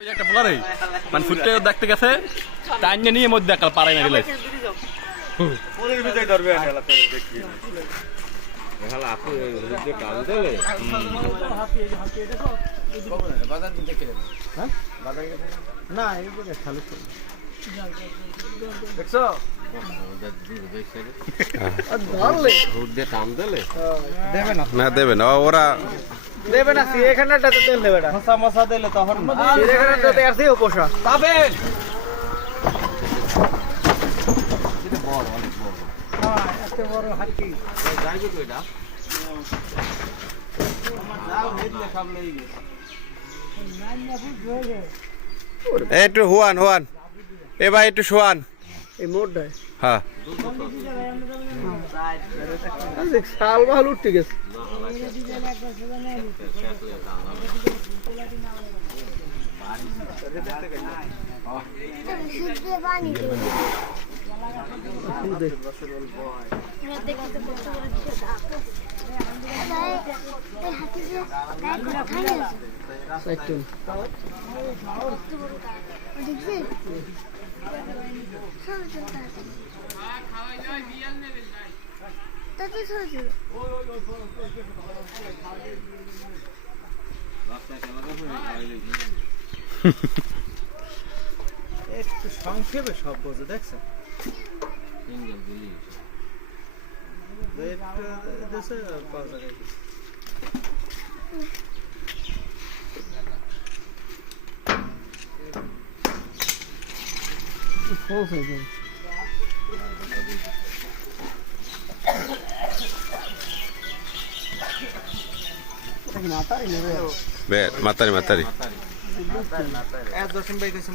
একটা বলারে মানে ফুটতে দেখতে গেছে টাইনে নিয়ে মধ্যে একটা পারাই না দিলাই ওদের ভিতরে ধরবে এলা তো দেখি এখানে আপনি যে কাম দেলে বাজার দিতে কে হ্যাঁ বাজার গেছে না এই যে খালি দেখছো ধরলে রুদে কাম দেলে দেবে না না দেবে না ওরা দেবে না সি এখানেটাতে তেল দেবে না মশা মশা দিলে তখন সি এখানেটাতে আর সেই উপসা তবে এটা বড় অনেক বড় হ্যাঁ এত বড় হাতি যাইবে কইটা যাও হেদলে সব লই গেছে একটু হুয়ান হুয়ান এ ভাই একটু শোয়ান এই মোড়টায় হ্যাঁ দেখ শাল বাল উঠতে গেছে একটু সংক্ষেপে সব বোঝে দেখছেন দেশে পাওয়া যায় মাতারি মাতারি এত দর্শন পাইতেছে